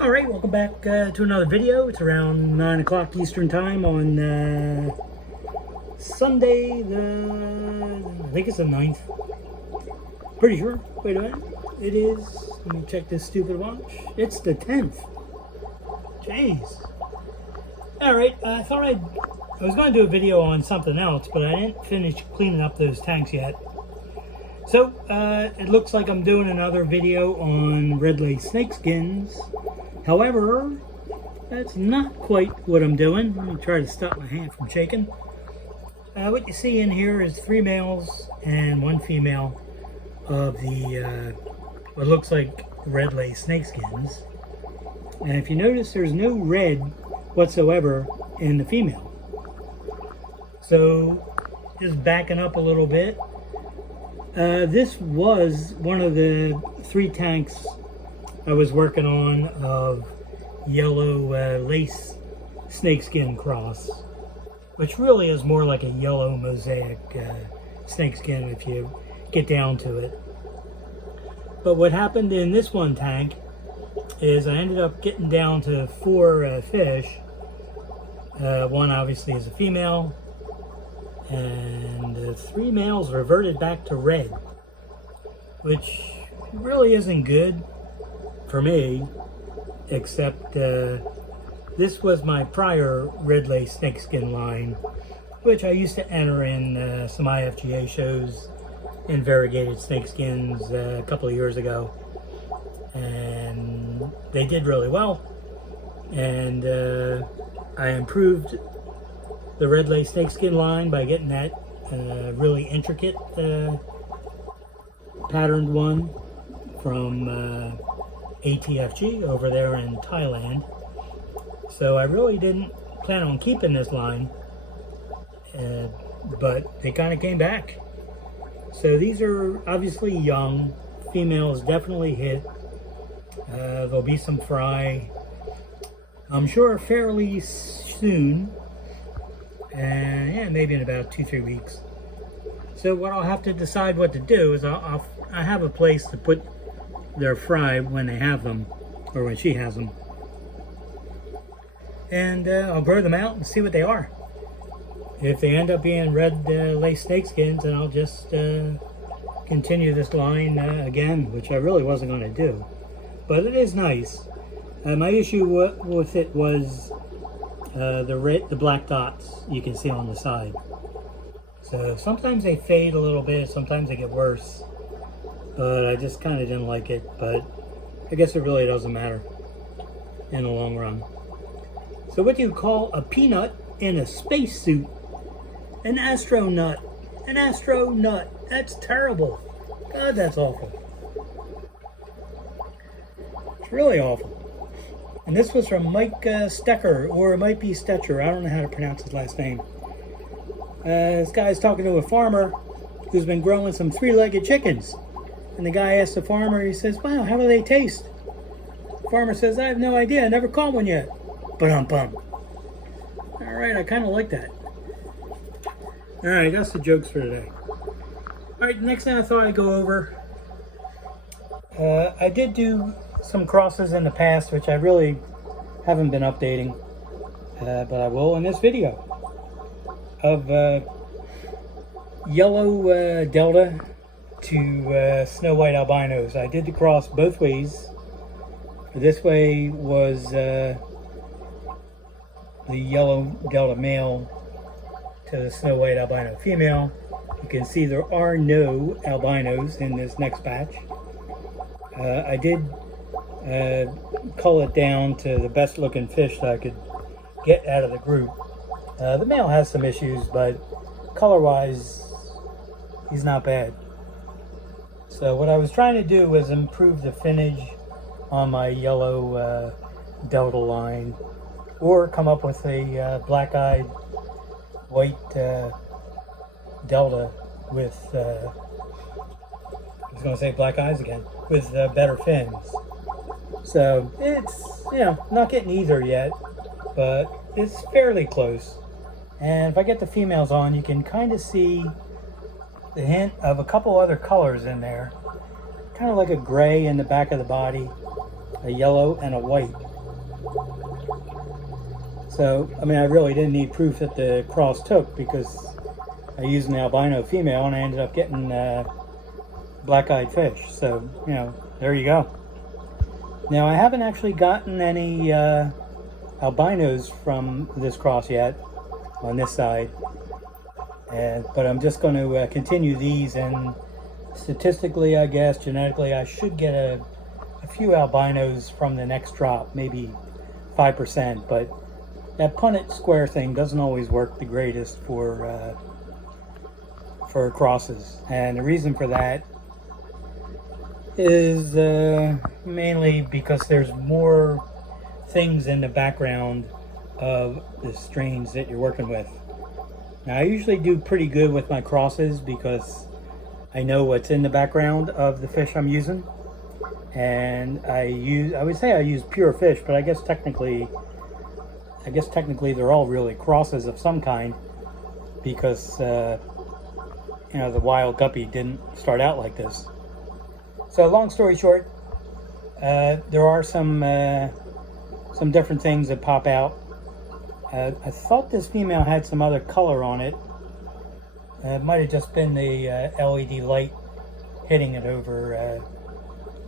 Alright, welcome back to another video. It's around 9 o'clock Eastern time on Sunday I think it's the 9th. Pretty sure. Wait a minute. It is, let me check this stupid watch. It's the 10th. Jeez. Alright, I was going to do a video on something else, but I didn't finish cleaning up those tanks yet. So, it looks like I'm doing another video on Ridley snakeskins. However, that's not quite what I'm doing. Let me try to stop my hand from shaking. What you see in here is 3 males and 1 female of the, what looks like Ridley snakeskins. And if you notice, there's no red whatsoever in the female. So, just backing up a little bit. This was one of the 3 tanks I was working on of yellow lace snakeskin cross, which really is more like a yellow mosaic snakeskin if you get down to it. But what happened in this one tank is I ended up getting down to 4 fish. One obviously is a female, and the 3 males reverted back to red, which really isn't good for me, except this was my prior Ridley snakeskin line, which I used to enter in some IFGA shows in variegated snakeskins a couple of years ago, and they did really well. And I improved the Ridley snakeskin line by getting that really intricate patterned one from ATFG over there in Thailand. So I really didn't plan on keeping this line, but they kind of came back. So these are obviously young. Females definitely hit. There'll be some fry, I'm sure, fairly soon. And yeah, maybe in about 2-3 weeks. So what I'll have to decide what to do is I have a place to put their fry when they have them, or when she has them, and I'll grow them out and see what they are. If they end up being red lace snakeskins, then I'll just continue this line again, which I really wasn't going to do, but it is nice. My issue with it was the black dots you can see on the side. So sometimes they fade a little bit, sometimes they get worse. But I just kind of didn't like it, but I guess it really doesn't matter in the long run. So what do you call a peanut in a spacesuit? An astronaut. An astronaut. That's terrible. God, that's awful. It's really awful. And this was from Mike Stecker, or it might be Stetcher. I don't know how to pronounce his last name. This guy's talking to a farmer who's been growing some 3-legged chickens. And the guy asked the farmer, he says, "Wow, how do they taste?" The farmer says, "I have no idea. I never caught one yet." Ba-dum-bum. All right, I kind of like that. All right, that's the jokes for today. All right, next thing I thought I'd go over. I did do some crosses in the past, which I really haven't been updating. But I will in this video. Of yellow Delta to snow white albinos. I did the cross both ways. This way was the yellow Delta male to the snow white albino female. You can see there are no albinos in this next batch. I did cull it down to the best looking fish that I could get out of the group. The male has some issues, but color wise he's not bad. So what I was trying to do was improve the finish on my yellow Delta line, or come up with a black-eyed white Delta with, I was going to say black eyes again, with better fins. So it's, not getting either yet, but it's fairly close. And if I get the females on, you can kind of see the hint of a couple other colors in there. Kind of like a gray in the back of the body, a yellow and a white. So, I mean, I really didn't need proof that the cross took, because I used an albino female and I ended up getting black-eyed fish. So, you know, there you go. Now, I haven't actually gotten any albinos from this cross yet on this side, but I'm just going to continue these, and statistically, I guess, genetically, I should get a few albinos from the next drop, maybe 5%, but that Punnett square thing doesn't always work the greatest for crosses, and the reason for that is mainly because there's more things in the background of the strains that you're working with. Now, I usually do pretty good with my crosses because I know what's in the background of the fish I'm using, and I would say I use pure fish, but I guess technically they're all really crosses of some kind, because you know, the wild guppy didn't start out like this. So, long story short, there are some different things that pop out. I thought this female had some other color on it. It might have just been the LED light hitting it over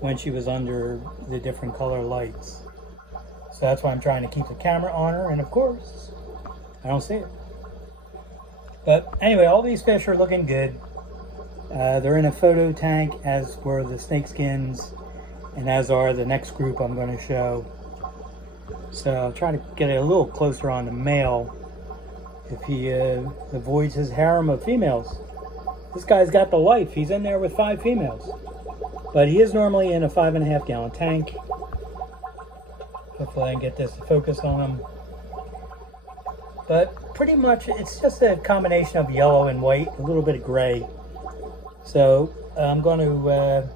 when she was under the different color lights. So that's why I'm trying to keep the camera on her, and of course, I don't see it. But anyway, all these fish are looking good. They're in a photo tank, as were the snake skins, and as are the next group I'm going to show. So I'll try to get a little closer on the male if he avoids his harem of females. This guy's got the life. He's in there with 5 females. But he is normally in a 5.5 gallon tank. Hopefully I can get this to focus on him. But pretty much it's just a combination of yellow and white, a little bit of gray. So I'm going to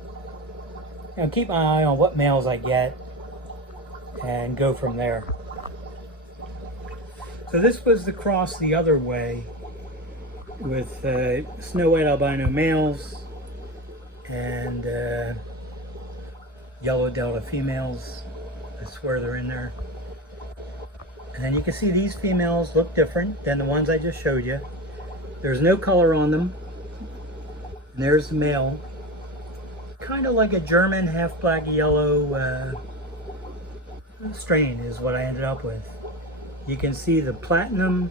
you know, keep my eye on what males I get and go from there. So this was the cross the other way, with snow white albino males and yellow delta females. I swear they're in there. And then you can see these females look different than the ones I just showed you. There's no color on them. And there's the male. Kind of like a German half black yellow strain is what I ended up with. You can see the platinum.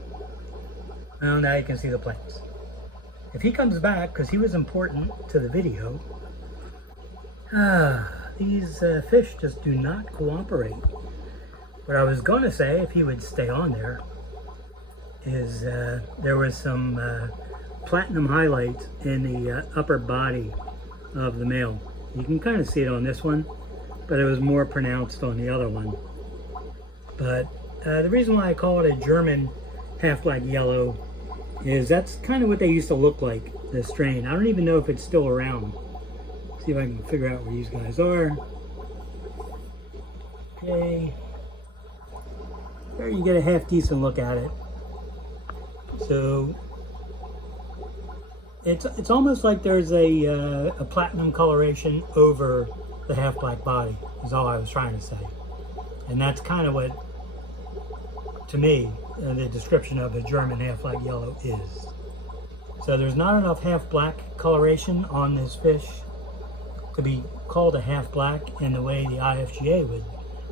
Well, now you can see the plains. If he comes back, because he was important to the video, these fish just do not cooperate. What I was going to say, if he would stay on there, is there was some platinum highlights in the upper body of the male. You can kind of see it on this one, but it was more pronounced on the other one. But the reason why I call it a German half black yellow is that's kind of what they used to look like, the strain. I don't even know if it's still around. See if I can figure out where these guys are. Okay. There you get a half decent look at it. So it's almost like there's a platinum coloration over the half black body, is all I was trying to say. And that's kind of what, to me, the description of a German half black yellow is. So there's not enough half black coloration on this fish to be called a half black in the way the IFGA would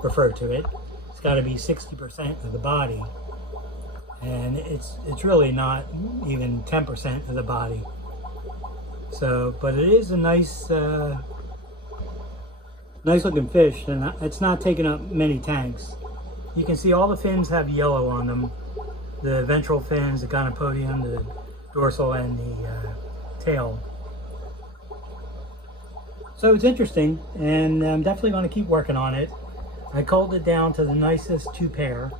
refer to it. It's got to be 60% of the body, and it's really not even 10% of the body. So, but it is a nice nice looking fish, and it's not taking up many tanks. You can see all the fins have yellow on them. The ventral fins, the gonopodium, the dorsal, and the tail. So it's interesting, and I'm definitely going to keep working on it. I culled it down to the nicest 2 pair.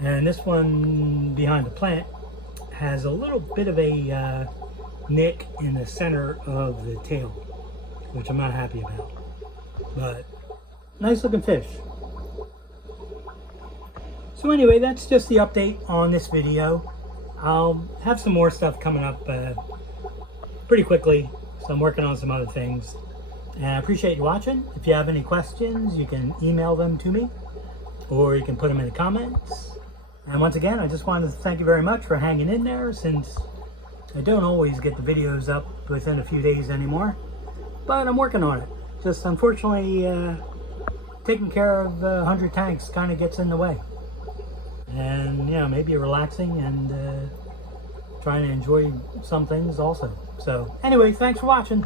And this one behind the plant has a little bit of a nick in the center of the tail, which I'm not happy about. But nice looking fish. So anyway, that's just the update on this video. I'll have some more stuff coming up pretty quickly. So I'm working on some other things. And I appreciate you watching. If you have any questions, you can email them to me, or you can put them in the comments. And once again, I just wanted to thank you very much for hanging in there, since I don't always get the videos up within a few days anymore. But I'm working on it. Just unfortunately, taking care of 100 tanks kind of gets in the way. And, you know, maybe relaxing and trying to enjoy some things also. So anyway, thanks for watching.